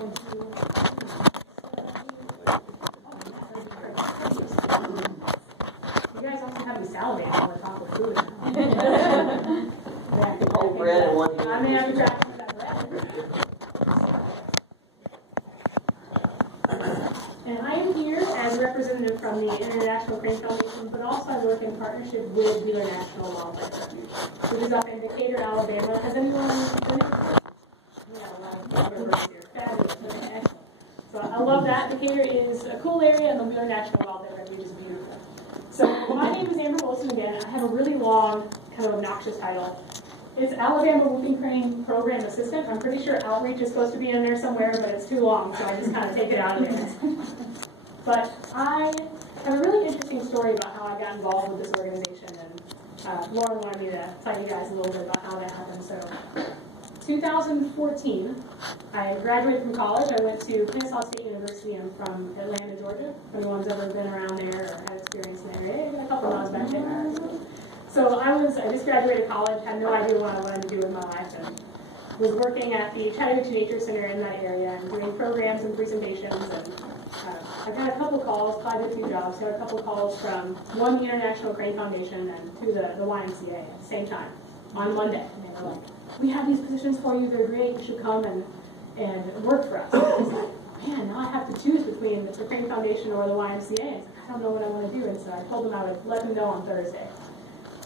You guys also have me salivating while I talk with food. Whole bread in one hand. I may have to try that bread. And I am here as a representative from the International Crane Foundation, but also I work in partnership with Wheeler National Wildlife Refuge, which is up in Decatur, Alabama. Has anyone been here? Yeah, a lot of birds here. Fabulous. Okay, excellent. So I love that. Decatur is a cool area, and the Wheeler National Wildlife Refuge is beautiful. So my name is Amber Wilson again. I have a really long, kind of obnoxious title. It's Alabama Whooping Crane Program Assistant. I'm pretty sure outreach is supposed to be in there somewhere, but it's too long, so I just kind of take it out of there. But I have a really interesting story about how I got involved with this organization, and Lauren wanted me to tell you guys a little bit about how that happened. So 2014, I graduated from college. I went to Kennesaw State University. I'm from Atlanta, Georgia. If anyone's ever been around there or had experience in the area, I got a couple of miles back there. So I just graduated college, had no idea what I wanted to do with my life, and was working at the Chattahoochee Nature Center in that area and doing programs and presentations. And I got a couple calls, applied to a few jobs, got a couple calls from one, the International Crane Foundation, and two, the YMCA at the same time on Monday. And they were like, we have these positions for you, they're great, you should come and work for us. And I was like, man, now I have to choose between the Crane Foundation or the YMCA. And I don't know what I want to do, and so I told them I would let them know on Thursday.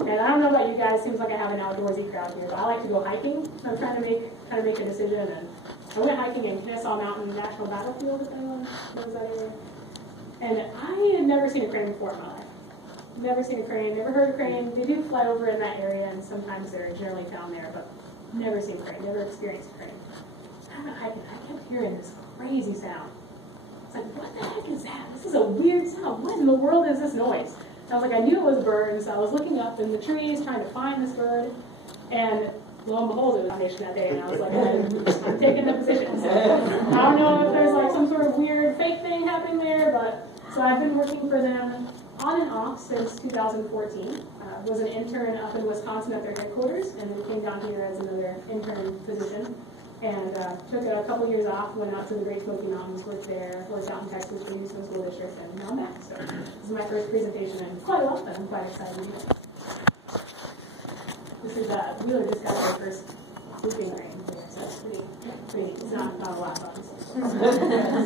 And I don't know about you guys, seems like I have an outdoorsy crowd here, but I like to go hiking, so I'm trying to make a decision. And I went hiking in Kennesaw Mountain National Battlefield, if anyone knows that area. And I had never seen a crane before in my life. Never seen a crane, never heard a crane. They do fly over in that area, and sometimes they're generally found there, but never seen a crane, never experienced a crane. I went hiking, I kept hearing this crazy sound. It's like, what the heck is that? This is a weird sound. What in the world is this noise? I was like, I knew it was a bird, and so I was looking up in the trees trying to find this bird, and lo and behold, it was Foundation that day, and I was like, I'm taking the position. So I don't know if there's like some sort of weird fake thing happening there, but so I've been working for them on and off since 2014. Was an intern up in Wisconsin at their headquarters, and then came down here as another intern position. And took a couple years off, went out to the Great Smoky Mountains, worked there, worked out in Texas for Houston School District, and now I'm back. So this is my first presentation in quite a while, but I'm quite excited to be here. This is Wheeler just got their first whooping crane here, so it's pretty it's not a lot of fun. It's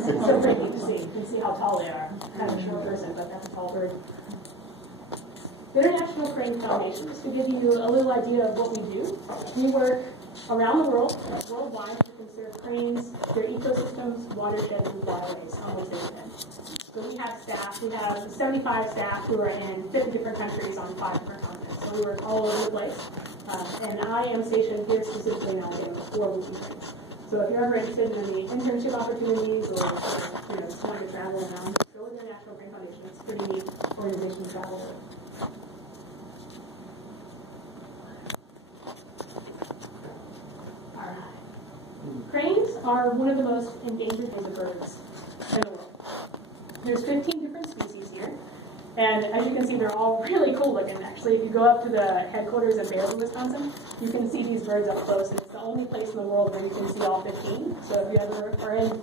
still pretty neat to see. You can see how tall they are. I'm kind of a short person, but that's a tall bird. The International Crane Foundation, just to give you a little idea of what we do, we work around the world, worldwide, to conserve cranes, their ecosystems, watersheds, and waterways on those areas. So we have staff, we have 75 staff who are in 50 different countries on 5 different continents. So we work all over the place. And I am stationed here specifically in Alabama for whooping cranes. So if you're ever interested in any internship opportunities or just want to travel around, go with the International Crane Foundation. It's a pretty neat organization to travel with. Cranes are one of the most endangered birds in the world. There's 15 different species here, and as you can see, they're all really cool looking. Actually, if you go up to the headquarters of Bearville, Wisconsin, you can see these birds up close, and it's the only place in the world where you can see all 15. So if you ever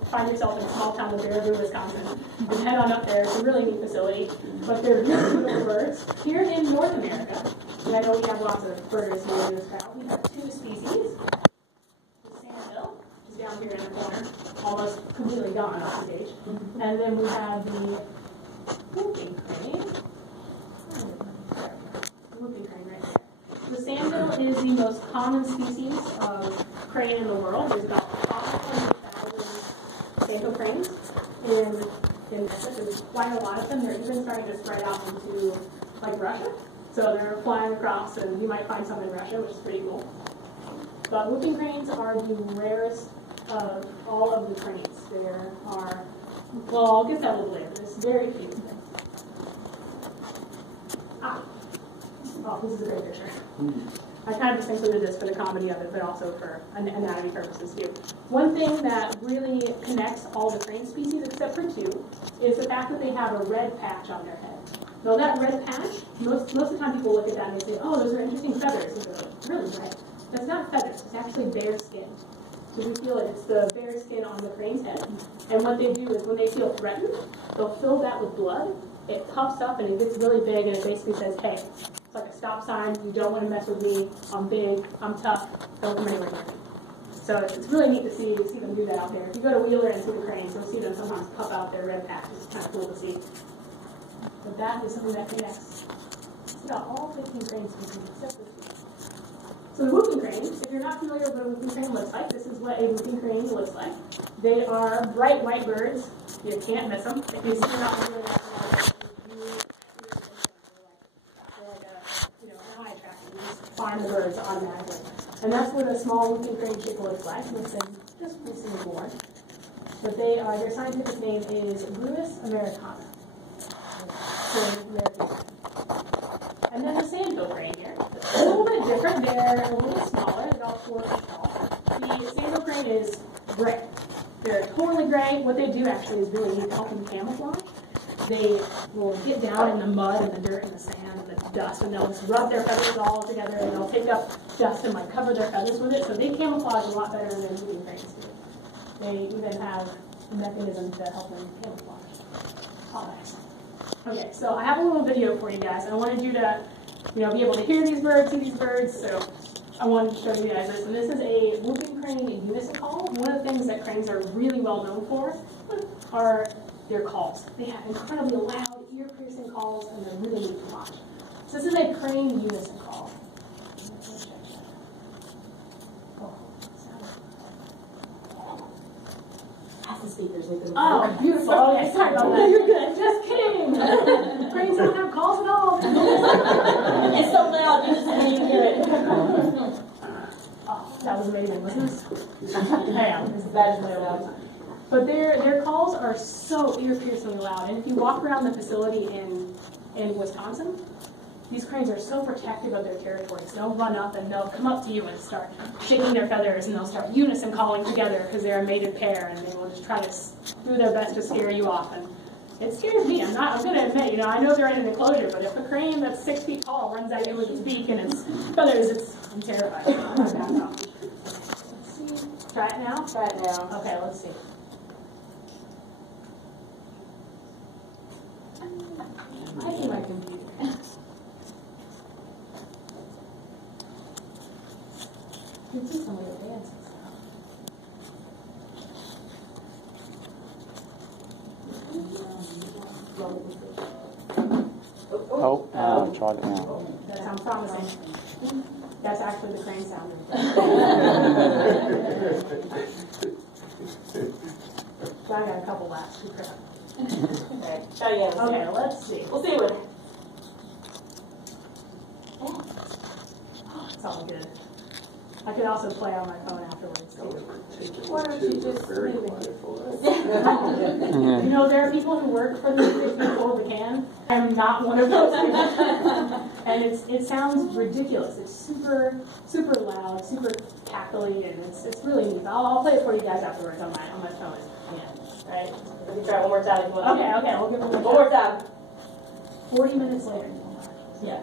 find yourself in a small town of Bearville, Wisconsin, you can head on up there. It's a really neat facility, but they're really beautiful birds. Here in North America, and I know we have lots of birders here in this town, we have 2 species. Down here in the corner, almost completely gone off the stage. And then we have the whooping crane. Whooping crane right there. The sandhill is the most common species of crane in the world. There's about 500,000 sandhill cranes in Russia. There's quite a lot of them. They're even starting to spread out into like Russia. So they're flying across, and you might find some in Russia, which is pretty cool. But whooping cranes are the rarest of all of the cranes. There are, well, I'll get that a little later. There's very few. Oh, this is a great picture. I kind of just included this for the comedy of it, but also for anatomy purposes too. One thing that really connects all the crane species, except for 2, is the fact that they have a red patch on their head. Now that red patch, most of the time people look at that and they say, oh, those are interesting feathers. And they're like, really, right? That's not feathers. It's actually bare skin. So we feel it. It's the bare skin on the crane's head. And what they do is when they feel threatened, they'll fill that with blood. It puffs up and it gets really big and it basically says, hey, it's like a stop sign. You don't want to mess with me. I'm big. I'm tough. Don't come anywhere near me. So it's really neat to see them do that out there. If you go to Wheeler and see the cranes, you'll see them sometimes puff out their red patch. It's kind of cool to see. But that is something that connects. We got all 15 cranes except for 2. So the whooping crane, if you're not familiar with what a whooping crane looks like, this is what a whooping crane looks like. They are bright white birds. You can't miss them. If you see them out there, they're like an eye attraction. You just find the birds automatically. And that's what a small whooping crane shape looks like. It's been just recently born. But their scientific name is Bluis americana. And then the sandhill crane here. A little bit different. They're a little bit smaller. They're about 4 feet tall. The sandhill crane is gray. They're totally gray. What they do actually is really neat to help them camouflage. They will get down in the mud and the dirt and the sand and the dust, and they'll just rub their feathers all together, and they'll pick up dust and like cover their feathers with it. So they camouflage a lot better than whooping cranes do. They even have a mechanism to help them camouflage. All right. Okay, so I have a little video for you guys, and I wanted you to, be able to hear these birds, see these birds. So I wanted to show you guys this, and this is a whooping crane unison call. One of the things that cranes are really well known for are their calls. They have incredibly loud, ear-piercing calls, and they're really neat to watch. So this is a crane unison call. Ask the speakers. Oh, beautiful. Okay, sorry about that. You're good. Just kidding. Cranes don't have calls at all. It's so loud, you just can't even hear it. Oh, that was amazing, wasn't it? Bam. It's that is my loud. But their calls are so ear-piercingly loud. And if you walk around the facility in Wisconsin, these cranes are so protective of their territories. They'll run up and they'll come up to you and start shaking their feathers, and they'll start unison calling together because they're a mated pair, and they will just try to do their best to scare you off. And it scares me. I'm going to admit, I know they're in an enclosure, but if a crane that's 6 feet tall runs at you with its beak and its feathers, I'm terrified. I'm not bad enough. Let's see. Try it now? Try it now. Okay, let's see. I see my computer. You can see some of your dances. Try it now. That sounds promising. That's actually the crane sound. So I got a couple laps. Okay, try again. Okay, let's see. We'll see what. It's all good. I could also play on my phone afterwards. Why don't you just leave it? There are people who work for the music people that can. I'm not one of those people. And it sounds ridiculous. It's super, super loud, super cackly, and it's really neat. I'll play it for you guys afterwards on my phone. Yeah. Alright, we can try it one more time if you want. Okay, we'll give it One more time. 40 minutes later. Yeah.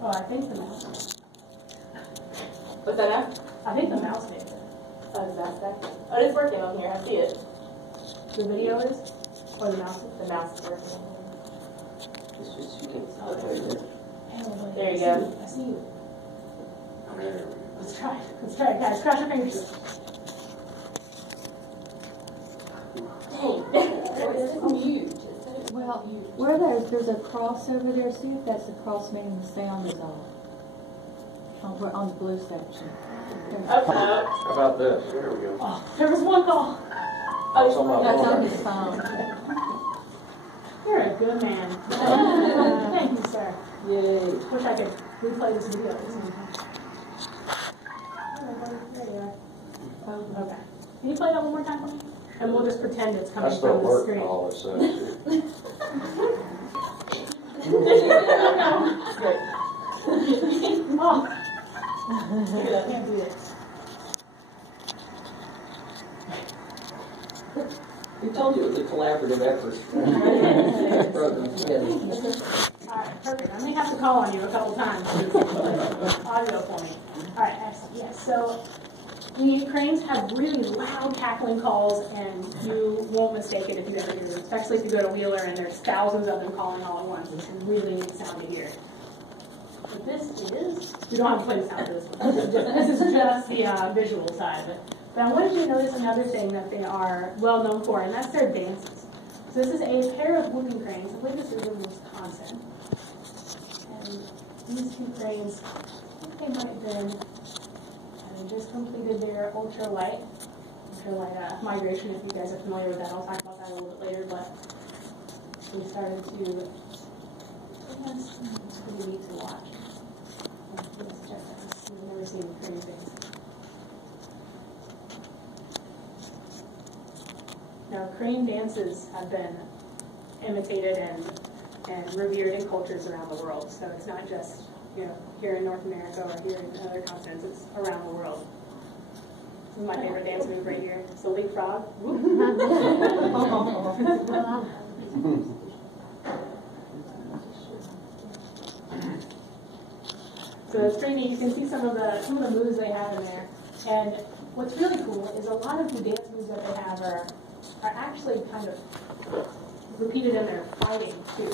Oh, I think the mouse. What's that now? I think the mouse made it. Oh, is that stuck? Oh, it's working on here. I see it. The video is? Or the mouse? The mouse is working. There you go. I see you. Let's try. Let's try it, guys. Cross your fingers. Dang. It's mute. Well, where there's a cross over there, see if that's the cross meaning the sound is off. On the blue section. Okay. How about this? There we go. Oh, there was one call. That's on his phone. You're a good man. Thank you, sir. Yay. Wish I could replay this video at the same time. There you are. Okay. Can you play that one more time for me? And we'll just pretend it's coming That's from not the working screen. all of a sudden. Oh. I can't do this. We told you it was a collaborative effort. Alright, perfect. I may have to call on you a couple times to do audio for me. Alright, excellent. Yes, so the cranes have really loud cackling calls, and you won't mistake it if you ever hear them, especially if you go to Wheeler and there's thousands of them calling all at once. It's a really neat sound to hear. But this is, we don't have to play the sound for this one. This is just the visual side of it. But I wanted you to notice another thing that they are well known for, and that's their dances. So this is a pair of whooping cranes. I believe this is in Wisconsin. And these two cranes, I think they might have been, they just completed their ultralight migration. If you guys are familiar with that, I'll talk about that a little bit later. But we started to, it's pretty neat to watch. Let's check this. We've never seen crane things. Now, crane dances have been imitated and revered in cultures around the world. So it's not just, here in North America or here in other continents, it's around the world. This is my favorite dance move right here. It's the leapfrog. So it's pretty neat. You can see some of the moves they have in there. And what's really cool is a lot of the dance moves that they have are actually kind of repeated in their fighting too.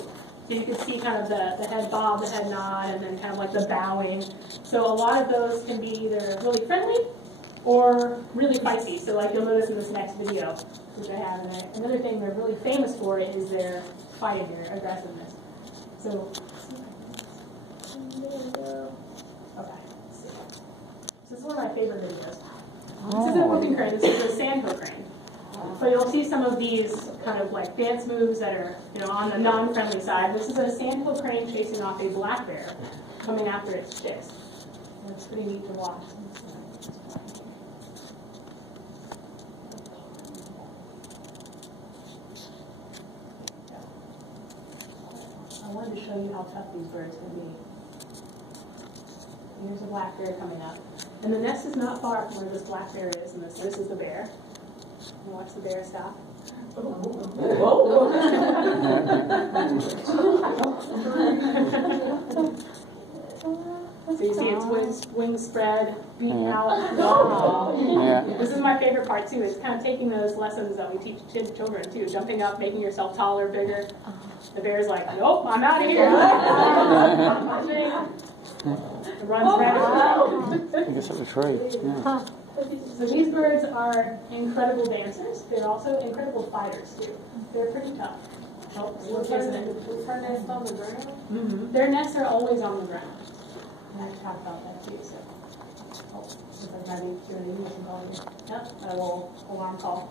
So you can see kind of the head bob, the head nod, and then kind of like the bowing. So a lot of those can be either really friendly or really feisty. So like you'll notice in this next video, which I have in there. Another thing they're really famous for is their fighting, their aggressiveness. So, okay. So this is one of my favorite videos. This isn't a whooping crane, this is a sandhill crane. So you'll see some of these kind of like dance moves that are, on the non-friendly side. This is a sandhill crane chasing off a black bear, coming after its chicks. And it's pretty neat to watch. I wanted to show you how tough these birds can be. Here's a black bear coming up. And the nest is not far from where this black bear is, and this is the bear. And watch the bear stop. So you see its wings spread, beat out. Yeah. This is my favorite part too. It's kind of taking those lessons that we teach children too. Jumping up, making yourself taller, bigger. The bear's like, nope, I'm out of here. It runs right out. I guess it was tree. Yeah. So these birds are incredible dancers. They're also incredible fighters too. They're pretty tough. Their nest on the ground? Mm-hmm. Their nests are always on the ground. And I can talk about that too. So, since I'm having to do an English call here. Yep, a little alarm call.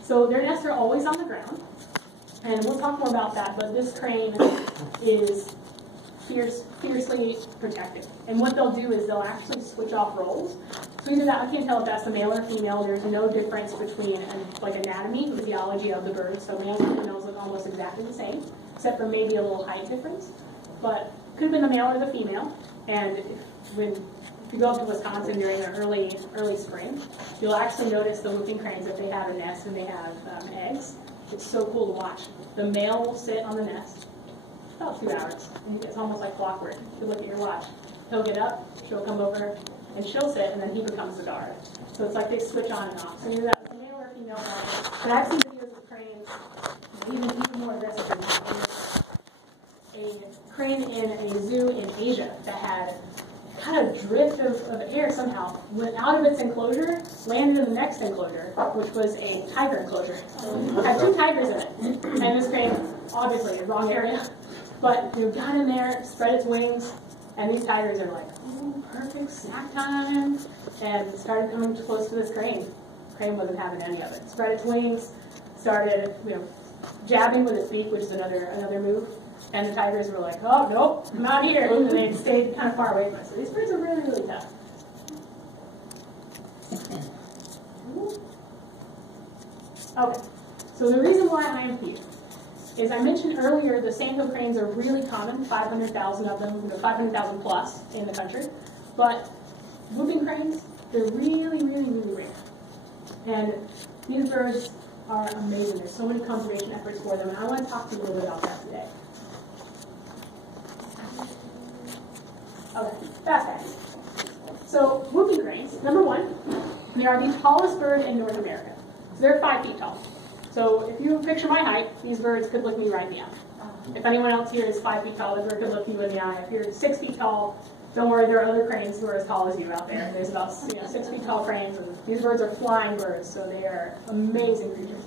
So their nests are always on the ground, and we'll talk more about that. But this crane is fiercely protected. And what they'll do is they'll actually switch off roles. So either that, I can't tell if that's the male or female. There's no difference between like anatomy, physiology of the bird. So males and females look almost exactly the same, except for maybe a little height difference. But could have been the male or the female. And if you go up to Wisconsin during the early spring, you'll actually notice the whooping cranes if they have a nest and they have eggs. It's so cool to watch. The male will sit on the nest about 2 hours. And it's almost like clockwork. You look at your watch. He'll get up, she'll come over, and she'll sit, and then he becomes the guard. So it's like they switch on and off. So either that's a male or female guard. But I've seen videos of cranes even more aggressive than that. A crane in a zoo in Asia that had kind of drift of air somehow, went out of its enclosure, landed in the next enclosure, which was a tiger enclosure. It had 2 tigers in it. And this crane, obviously, the wrong area. But got in there, spread its wings, and these tigers are like, oh, perfect snack time, and started coming close to this crane. The crane wasn't having any of it. Spread its wings, started, jabbing with its beak, which is another move. And the tigers were like, oh, nope, I'm out here. And they stayed kind of far away from us. So these birds are really, really tough. Okay, so the reason why I am here is I mentioned earlier the sandhill cranes are really common, 500,000 of them, 500,000 plus in the country. But whooping cranes, they're really, really, really rare. And these birds are amazing. There's so many conservation efforts for them, and I want to talk to you a little bit about that today. Okay, fast facts. So, whooping cranes, number one, they are the tallest bird in North America. So they're 5 feet tall. So if you picture my height, these birds could look me right in the eye. If anyone else here is 5 feet tall, the bird could look you in the eye. If you're 6 feet tall, don't worry, there are other cranes who are as tall as you out there. There's about 6 feet tall cranes, and these birds are flying birds, so they are amazing creatures.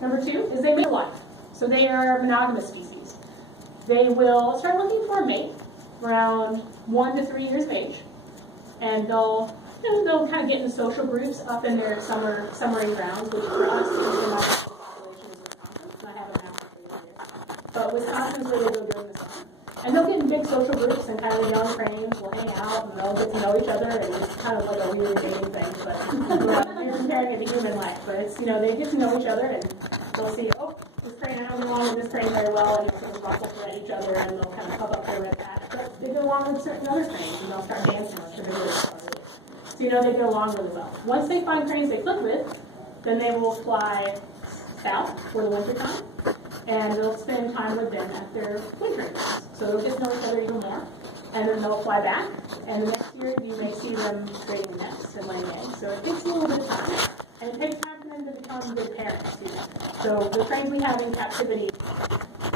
Number two is they mate life. So they are monogamous species. They will start looking for a mate around 1 to 3 years of age, and they'll kind of get in social groups up in their summering grounds, which for us is the most population is Wisconsin. I have a map for you here. But Wisconsin's where they go during the summer. And they'll get in big social groups, and kind of the young cranes will hang out, and they'll get to know each other, and it's kind of like a weird dating thing, but you're comparing it to human life. But it's, they get to know each other, and they'll see, oh, this crane, I don't get along with this crane very well, and they'll rustle at each other, and they'll kind of puff up their red patch. But they get along with certain other cranes, and they'll start dancing with particular ones. So they get along really well. Once they find cranes they click with, then they will fly south for the winter time, and they'll spend time with them at their wintering grounds. So they'll get to know each other even more, and then they'll fly back, and the next year you may see them creating nests and laying eggs. So it takes a little bit of time, and it takes time for them to become good parents too. So the cranes we have in captivity,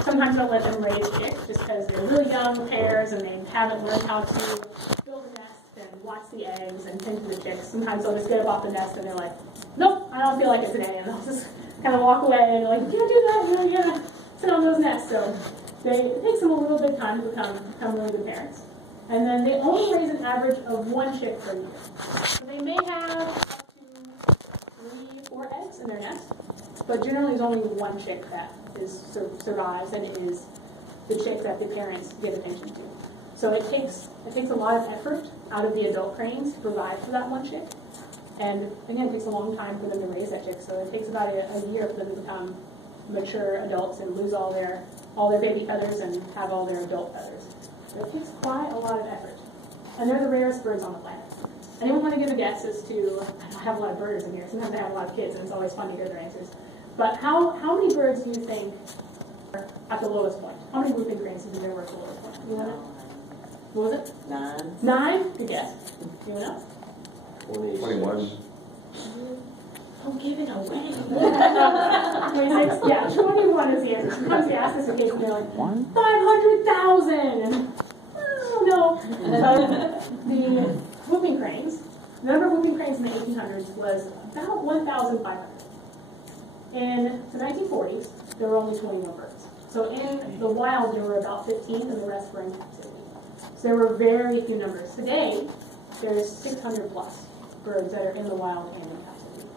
sometimes don't let them raise chicks just because they're really young pairs and they haven't learned how to build a nest and watch the eggs and tend to the chicks. Sometimes they'll just get up off the nest and they're like, nope, I don't feel like it today, and they'll just kind of walk away and they're like, you can't do that, you gotta sit on those nests. So it takes them a little bit of time to become really good parents. And then they only raise an average of 1 chick per year. So they may have up to 3 or 4 eggs in their nest, but generally there's only 1 chick that survives, and it is the chick that the parents give attention to. So it takes a lot of effort out of the adult cranes to provide for that 1 chick. And again, it takes a long time for them to raise that chick, so it takes about a year for them to become mature adults and lose all their baby feathers and have all their adult feathers. So it takes quite a lot of effort. And they're the rarest birds on the planet. Anyone want to give a guess as to, I have a lot of birders in here, sometimes I have a lot of kids, and it's always fun to hear their answers. But how many birds do you think are at the lowest point? How many whooping cranes do you think there were at the lowest point? You know? What was it? 9. 9? Good guess. You know? 21. Don't give it away. 26, yeah, 21 is the answer. Sometimes they ask this in case and they're like, 500,000! And, oh no. The whooping cranes, the number of whooping cranes in the 1800s was about 1,500. In the 1940s, there were only 21 birds. So in the wild, there were about 15, and the rest were in captivity. So there were very few numbers. Today, there's 600 plus birds that are in the wild and in captivity.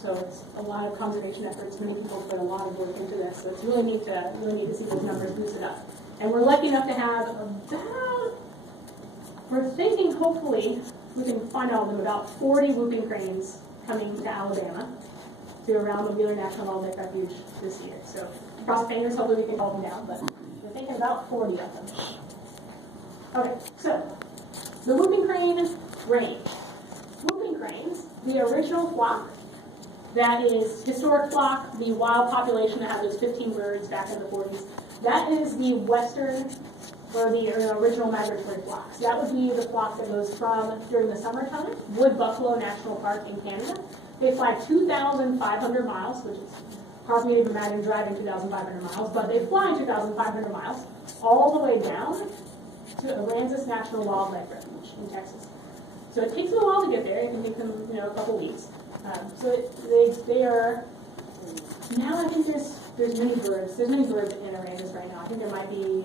So it's a lot of conservation efforts. Many people put a lot of work into this. So it's really neat to see those numbers boosted up. And we're lucky enough to have we're thinking hopefully we can find out them about 40 whooping cranes coming to Alabama to around the Wheeler National Wildlife Refuge this year. So cross fingers, hopefully we can hold them down, but we're thinking about 40 of them. Okay, so the whooping crane range. Whooping cranes, the original flock, that is historic flock, the wild population that had those 15 birds back in the 40s, that is the western, or the original migratory flock. So that would be the flock that goes from, during the summertime, Wood Buffalo National Park in Canada. They fly 2,500 miles, which is hard for me to imagine driving 2,500 miles, but they fly 2,500 miles all the way down to Aransas National Wildlife Refuge in Texas. So it takes them a while to get there. It can take them, a couple weeks. They are, now I think there's many birds. There's many birds in Aransas right now. I think there might be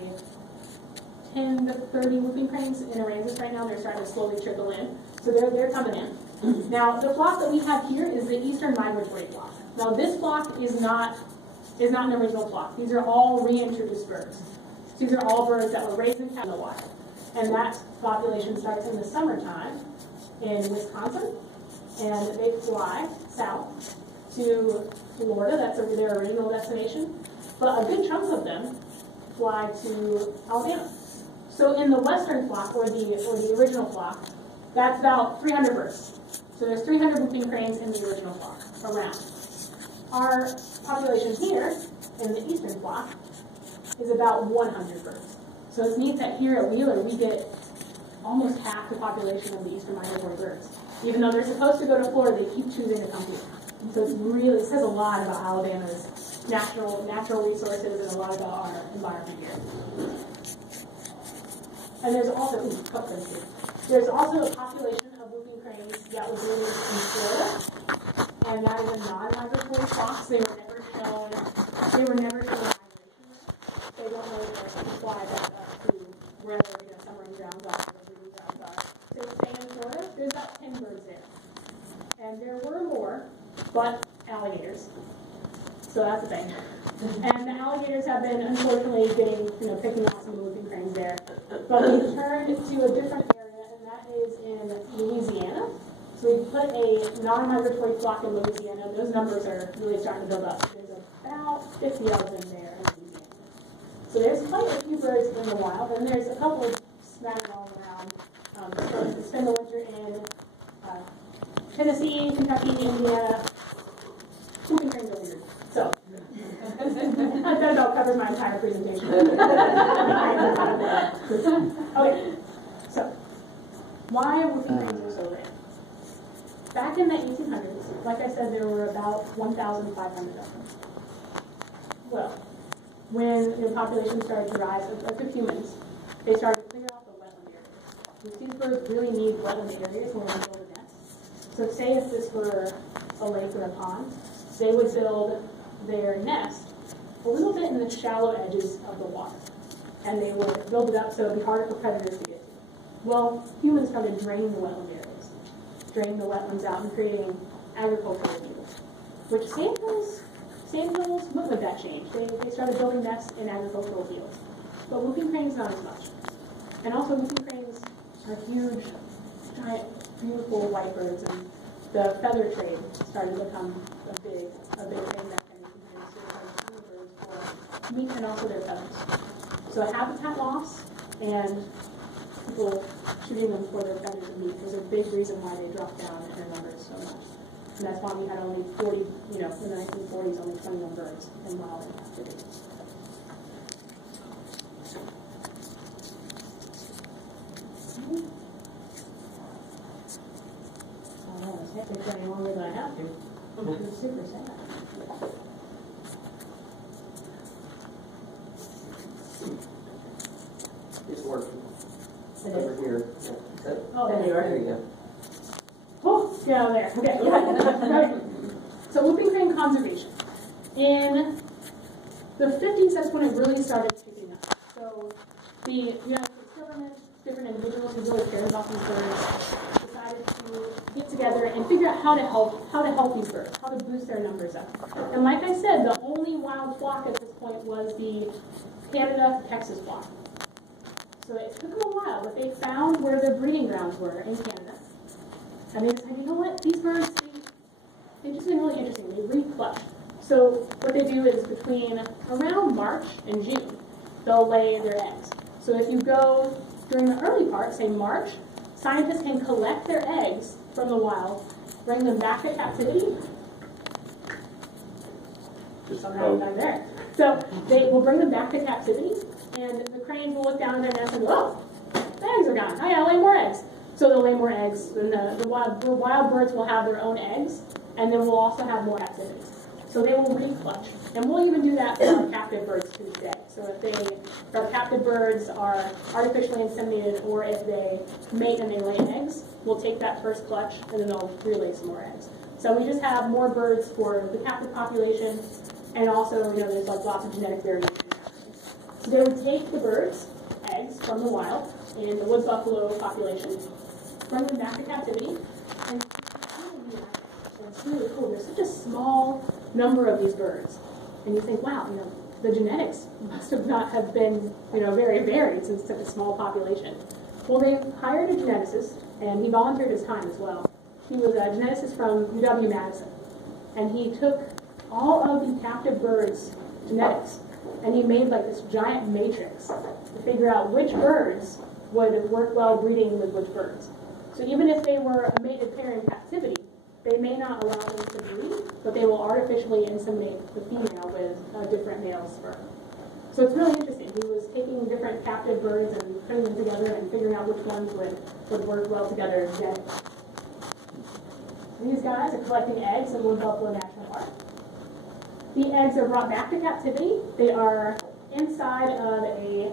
10 to 30 whooping cranes in Aransas right now. They're starting to slowly trickle in. So they're coming in. Now, the flock that we have here is the eastern migratory flock. Now, this flock is not an original flock. These are all reintroduced birds. These are all birds that were raised in the wild. And that population starts in the summertime in Wisconsin, and they fly south to Florida. That's their original destination. But a good chunk of them fly to Alabama. So in the western flock, or the original flock, that's about 300 birds. So there's 300 whooping cranes in the original flock around. our population here in the eastern flock is about 100 birds. So it's neat that here at Wheeler we get almost half the population of the eastern migratory birds. Even though they're supposed to go to Florida, they keep choosing to come here. So it says a lot about Alabama's natural resources and a lot about our environment here. And there's also, there's also a population of whooping cranes that was released in Florida, and that is a non-migratory flock. They were never shown migration. They don't know if they fly back up to wherever submarine grounds are, or breeding grounds are. So staying in Florida, there's about 10 birds there. And there were more, but alligators. So that's the thing. And the alligators have been, unfortunately, picking off some whooping cranes there. But we turned to a different area, and that is in Louisiana. So we put a non-migratory flock in Louisiana. Those numbers are really starting to build up. There's about 50 of them there in Louisiana. So there's quite a few birds in the wild, and there's a couple of scattered all around. To spend the winter in Tennessee, Kentucky, Indiana. Whooping cranes are weird. So that about covers my entire presentation. Okay, so why are whooping cranes so rare? Back in the 1800s, like I said, there were about 1,500 of them. Well, when the population started to rise of humans, they started to clear off the wetland areas. These birds really need wetland areas when they build a nest. So say if this were a lake or a pond, they would build their nest a little bit in the shallow edges of the water. And they would build it up so it would be harder for predators to get to. Well, humans started draining the wetland areas, draining the wetlands out and creating agricultural fields, which sandhills went with that change. They started building nests in agricultural fields. But whooping cranes, not as much. And also whooping cranes are huge, giant, beautiful white birds, and the feather trade started to become a big thing that can be used to birds for meat and also their feathers. So habitat loss and people shooting them for their feathers and meat was a big reason why they dropped down in their numbers so much. And that's why we had only 40, in the 1940s, only 21 birds in wild captivity. I can't take any longer than I have to. It's super sad. It's working. It Over is. here. Yeah. Oh, There you are. There you go. Oh, get out of there. Okay. So whooping crane conservation. In the 50s, that's when it really started picking up. So the United States government, different individuals who really cared about these birds, decided to get together and figure out how to help these birds, how to boost their numbers up. And like I said, the only wild flock at this point was the Canada-Texas flock. So it took them a while, but they found where their breeding grounds were in Canada. And they decided, you know what, these birds, they've just been really interesting. They re-clutch. So what they do is between around March and June, they'll lay their eggs. So if you go during the early part, say March, scientists can collect their eggs from the wild, bring them back to captivity. Somehow back there. So they will bring them back to captivity, and the cranes will look down at their nest and go, oh, the eggs are gone. I gotta lay more eggs. So they'll lay more eggs, and the wild birds will have their own eggs, and then we'll also have more activities. So they will re-clutch. And we'll even do that for our captive birds to this day. So if our captive birds are artificially inseminated, or if they mate and they lay eggs, we'll take that first clutch, and then they'll relay some more eggs. So we just have more birds for the captive population, and also, there's lots of genetic variation happening. So they would take the birds' eggs from the wild in the wood buffalo population, bring them back to captivity, and it's really cool. There's such a small number of these birds, and you think, wow, the genetics must have not have been, very varied since such a small population. Well, they hired a geneticist, and he volunteered his time as well. He was a geneticist from UW-Madison, and he took all of the captive birds' genetics, and he made this giant matrix to figure out which birds would work well breeding with which birds. So even if they were a mated pair in captivity, they may not allow them to breed, but they will artificially inseminate the female with a different male sperm. So it's really interesting. He was taking different captive birds and putting them together and figuring out which ones would work well together genetically. These guys are collecting eggs in Wood Buffalo National Park. The eggs are brought back to captivity. They are inside of a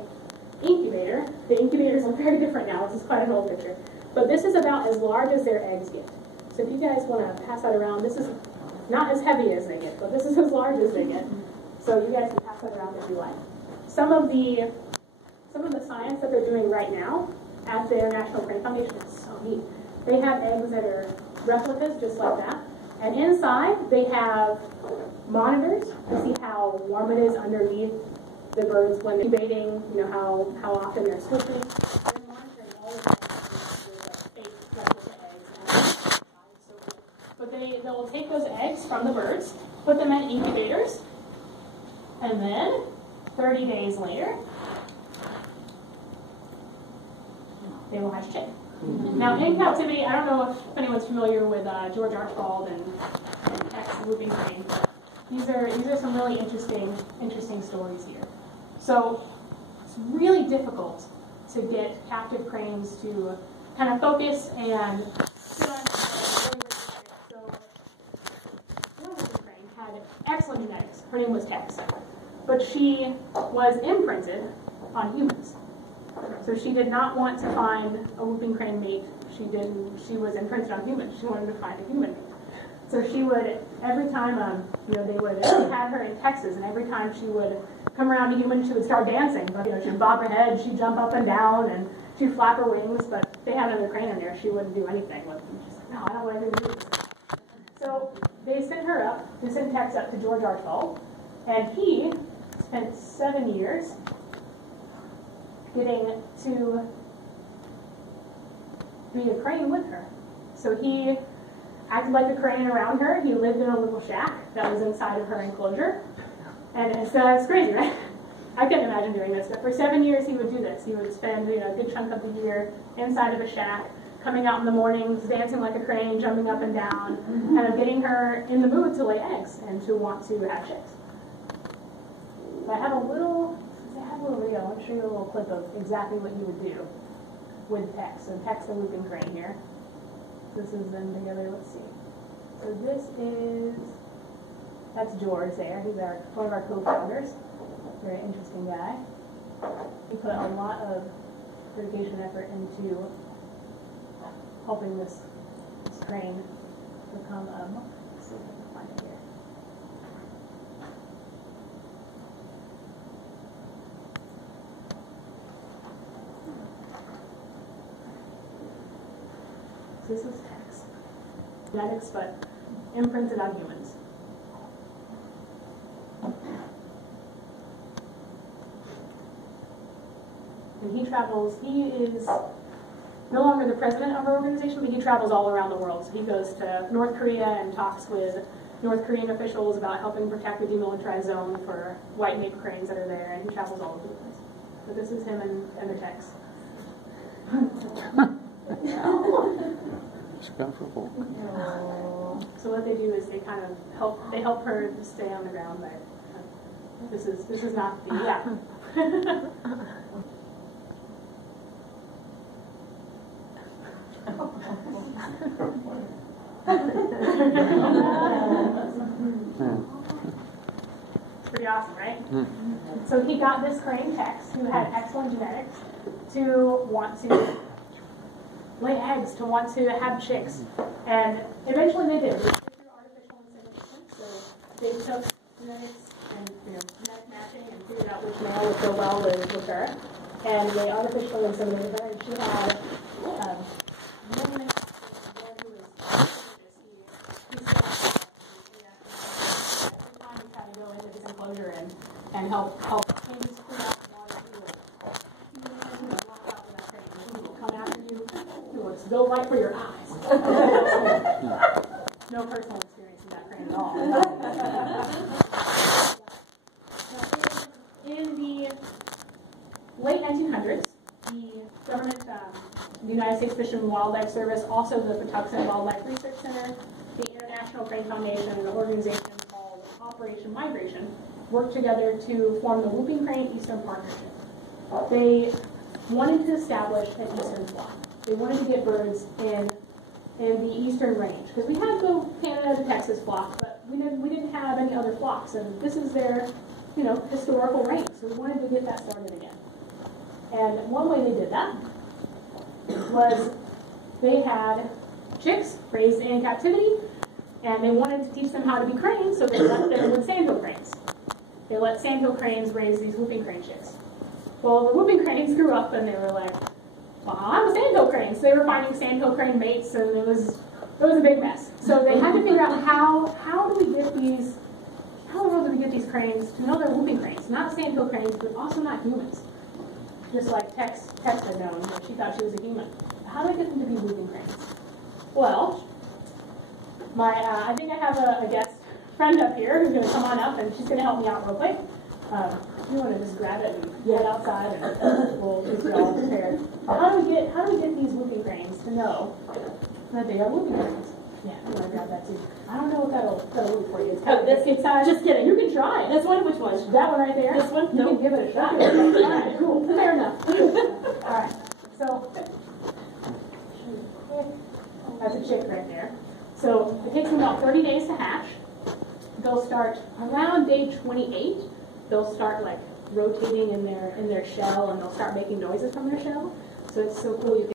incubator. The incubators are very different now. This is quite an old picture. But this is about as large as their eggs get. So if you guys want to pass that around, this is not as heavy as they get, but this is as large as they get. So you guys can pass that around if you like. Some of the science that they're doing right now at their National Crane Foundation is so neat. They have eggs that are replicas just like that. And inside they have monitors to see how warm it is underneath the birds when they're incubating, you know, how often they're switching. They're monitoring all of that with fake replica eggs. But they will take those eggs from the birds, put them in incubators, and then 30 days later, they will hatch chick. Now, in captivity, I don't know if anyone's familiar with George Archibald and Tex Whooping Crane, but these are some really interesting stories here. So it's really difficult to get captive cranes to kind of focus and so one crane had excellent genetics. Her name was Tex, but she was imprinted on humans. So she did not want to find a whooping crane mate. She was imprinted on humans. She wanted to find a human mate. So she would, every time, they had her in Texas, and every time she would come around a human, she would start dancing. But, she'd bob her head, she'd jump up and down, and she'd flap her wings, but they had another crane in there. She wouldn't do anything with them. She's like, no, I don't want anything to do with this. So they sent Tex up to George Archibald, and he spent 7 years getting to be a crane with her. So he acted like a crane around her. He lived in a little shack that was inside of her enclosure. And it's crazy, right? I couldn't imagine doing this, but for 7 years he would do this. He would spend a good chunk of the year inside of a shack, coming out in the mornings, dancing like a crane, jumping up and down, kind of getting her in the mood to lay eggs and to want to have chicks. I have a little video. I want to show you a little clip of exactly what you would do with Tex. So Tex the whooping crane here. This is them together. Let's see. So that's George there. He's one of our co-founders. Very interesting guy. He put a lot of dedication and effort into helping this crane become let's see if I can find it here. This is Tex. Genetics, but imprinted on humans. And he is no longer the president of our organization, but he travels all around the world. So he goes to North Korea and talks with North Korean officials about helping protect the demilitarized zone for white nape cranes that are there, and he travels all over the place. So this is him and the Tex. It's comfortable. So what they do is they kind of help her stay on the ground. But this is not the It's pretty awesome, right? So he got this crane Tex, who had excellent genetics, to want to lay eggs, to want to have chicks. And eventually they did. They did through artificial insemination. So they took genetics and genetic matching and figured out which male would go well with her. And they artificially inseminated her, and she had many one who was every time he tried to go into his enclosure and help change his clean out the water, he would walk out with that crane. He will come after you. He will just go right for your eyes. No personal experience in that crane at all. In the late 1900s, the government, the United States Fish and Wildlife Service, also the Patuxent Wildlife Research Center, the National Crane Foundation and an organization called Operation Migration worked together to form the Whooping Crane Eastern Partnership. They wanted to establish an eastern flock. They wanted to get birds in the eastern range, because we had the Canada to Texas flock, but we didn't have any other flocks, and this is their, historical range. So we wanted to get that started again. And one way they did that was they had chicks raised in captivity, and they wanted to teach them how to be cranes, so they left them with sandhill cranes. They let sandhill cranes raise these whooping crane chicks. Well, the whooping cranes grew up, and they were like, well, I'm a sandhill crane. So they were finding sandhill crane mates, and it was a big mess. So they had to figure out how do we get these, how in the world do we get these cranes to know they're whooping cranes, not sandhill cranes, but also not humans. Just like Tex had known, she thought she was a human. How do I get them to be whooping cranes? Well, I think I have a guest friend up here who's going to come on up, and she's going to help me out real quick. You want to just grab it and get outside, and we'll just get all prepared. How do we get these whooping cranes to know that they are whooping cranes? Yeah, you want to grab that too. I don't know what that'll work for you. Just kidding. You can try. This one? Which one? That one right there? This one? You No. can give it a shot. All right, cool. Fair enough. All right. So, that's a chick right there. So, it takes them about 30 days to hatch. They'll start around day 28. They'll start like rotating in their shell, and they'll start making noises from their shell. So it's so cool. You can